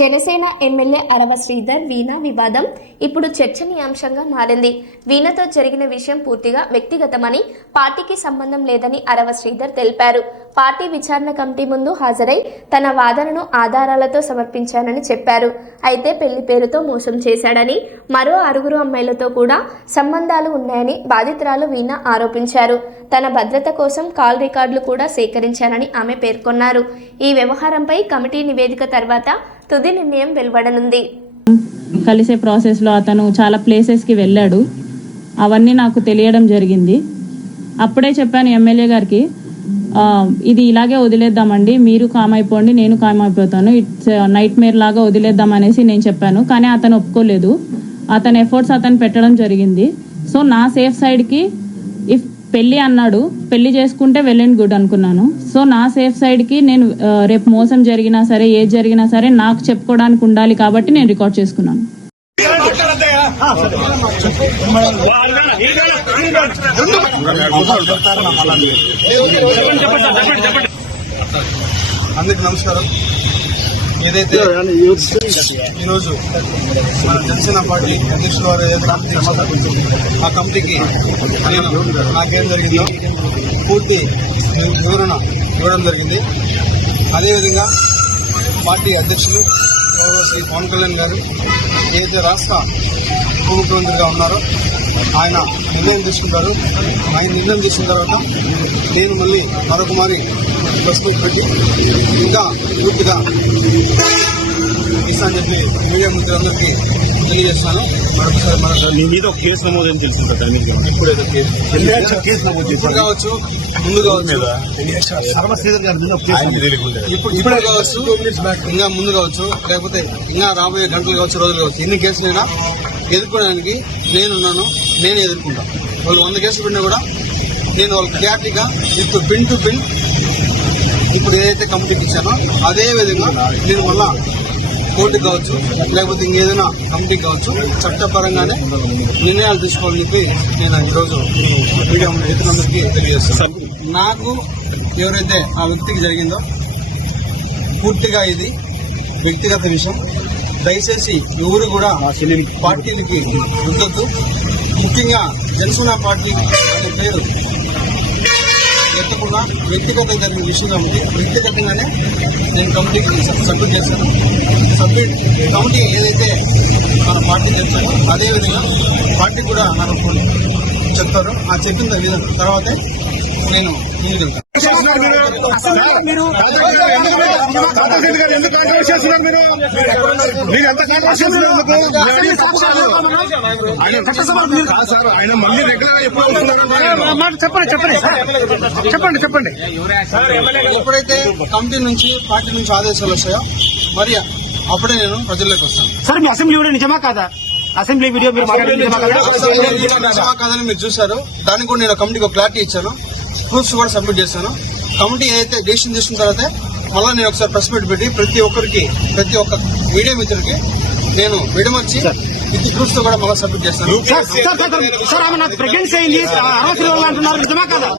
Janasena MLA అరవ శ్రీధర్ వీణ వివాదం ఇప్పుడు చర్చనీయాంశంగా మారింది. వీణతో జరిగిన విషయం పూర్తిగా వ్యక్తిగతమని, పార్టీకి సంబంధం లేదని అరవ శ్రీధర్ తెలిపారు. పార్టీ విచారణ కమిటీ ముందు హాజరై తన వాదనను ఆధారాలతో సమర్పించానని చెప్పారు. అయితే పెళ్లి పేరుతో మోసం చేశాడని, మరో 6 అమ్మాయిలతో కూడా సంబంధాలు ఉన్నాయని బాధితురాలు వీణ ఆరోపించారు. తన భద్రత కోసం కాల్ రికార్డులు కూడా సేకరించానని ఆమె పేర్కొన్నారు. ఈ వ్యవహారంపై కమిటీ నివేదిక తర్వాత తుది నిర్ణయం వెలువడనుంది. కలిసే ప్రాసెస్లో అతను చాలా ప్లేసెస్కి వెళ్ళాడు. అవన్నీ నాకు తెలియడం జరిగింది. అప్పుడే చెప్పాను ఎమ్మెల్యే గారికి, ఇది ఇలాగే వదిలేద్దామండి, మీరు కామ్ అయిపోండి, నేను కామ్ అయిపోతాను, ఇట్స్ నైట్ మేర్ లాగా వదిలేద్దాం అనేసి నేను చెప్పాను. కానీ అతను ఒప్పుకోలేదు. అతని ఎఫర్ట్స్ అతను పెట్టడం జరిగింది. సో నా సేఫ్ సైడ్కి ఇఫ్ పెళ్ళి అన్నాడు, పెళ్లి చేసుకుంటే వెల్ అండ్ గుడ్ అనుకున్నాను. సో నా సేఫ్ సైడ్కి నేను రేపు మోసం జరిగినా సరే, ఏది జరిగినా సరే నాకు చెప్పుకోవడానికి ఉండాలి కాబట్టి నేను రికార్డ్ చేసుకున్నాను. అందరికి నమస్కారం. ఏదైతే ఈరోజు మన జనసేన పార్టీ అధ్యక్షుల వారు ఆ కమిటీకి నాకేం జరిగిందో పూర్తి వివరణ ఇవ్వడం జరిగింది. అదేవిధంగా పార్టీ అధ్యక్షులు శ్రీ పవన్ కళ్యాణ్ గారు ఏదైతే రాష్ట్ర ఉప ముఖ్యమంత్రిగా ఉన్నారో ఆయన నిర్ణయం తీసుకుంటారు. ఆయన నిర్ణయం తీసుకున్న తర్వాత నేను మళ్ళీ మరొక మారి ప్రశ్నలు పెట్టి ఇంకా పూర్తిగా ఇస్తా అని చెప్పి మీడియా మిత్రులందరికీ తెలియజేస్తాను. మరొకసారి మీ మీద ఒక కేసు నమోదని తెలిసింది సార్. ఇప్పుడేదో కేసు నమోదు ఇప్పుడు కావచ్చు, ముందు కావచ్చు, ఇప్పుడు కావచ్చు, ఇంకా ముందు కావచ్చు, లేకపోతే ఇంకా రాబోయే గంటలు కావచ్చు, రోజులు కావచ్చు, ఎన్ని కేసులైనా ఎదుర్కోవడానికి నేనున్నాను. నేను ఎదుర్కొంటాను. వాళ్ళు 100 కేసులు పెట్టినా కూడా నేను వాళ్ళకి క్లారిటీగా ఇప్పుడు పిన్ టు పిన్ ఇప్పుడు ఏదైతే కమిటీకి ఇచ్చానో అదే విధంగా నేను మళ్ళా కోర్టుకు కావచ్చు, లేకపోతే ఇంకేదైనా కమిటీకి కావచ్చు, చట్టపరంగానే నిర్ణయాలు తీసుకోవాలని చెప్పి నేను ఈరోజు మీడియా మిత్రులందరికీ తెలియజేస్తాను. నాకు ఎవరైతే ఆ వ్యక్తికి జరిగిందో పూర్తిగా ఇది వ్యక్తిగత విషయం. దయచేసి ఎవరు కూడా పార్టీలకి రుద్దొద్దు. ముఖ్యంగా జనసేన పార్టీ అనే పేరు ఎత్తకుండా వ్యక్తిగత జరిగిన విషయం కాబట్టి వ్యక్తిగతంగానే నేను కమిటీకి సబ్మిట్ చేశాను. కమిటీ ఏదైతే మన పార్టీ చెప్తారో అదేవిధంగా పార్టీ కూడా నాకు చెప్తారో ఆ చెప్పిన విధంగా తర్వాతే నేను ముందుకెళ్తాను. చెప్పండి. ఎప్పుడైతే కమిటీ నుంచి పార్టీ నుంచి ఆదేశాలు వస్తాయో మరి అప్పుడే నేను ప్రజల్లోకి వస్తాను. సార్ మీ అసెంబ్లీ వీడియో నిజమా కాదా? అసెంబ్లీ వీడియో మీరు నిజమా కాదని మీరు చూశారు. దానికి కూడా నేను కమిటీకి ఒక క్లారిటీ ఇచ్చాను. ప్రూఫ్స్ కూడా సబ్మిట్ చేశాను. కమిటీ ఏదైతే డెసిషన్ తీసుకున్న తర్వాత మళ్ళీ నేను ఒకసారి ప్రెస్ మీట్ పెట్టి ప్రతి ఒక్క మీడియా మిత్రులకి నేను విడమర్చి విత్ ప్రూఫ్స్ తో కూడా మళ్ళీ సబ్మిట్ చేస్తాను. ప్రెగ్నెన్సీ అయింది 60 రోజులు అంటున్నారు, నిజమా కాదా?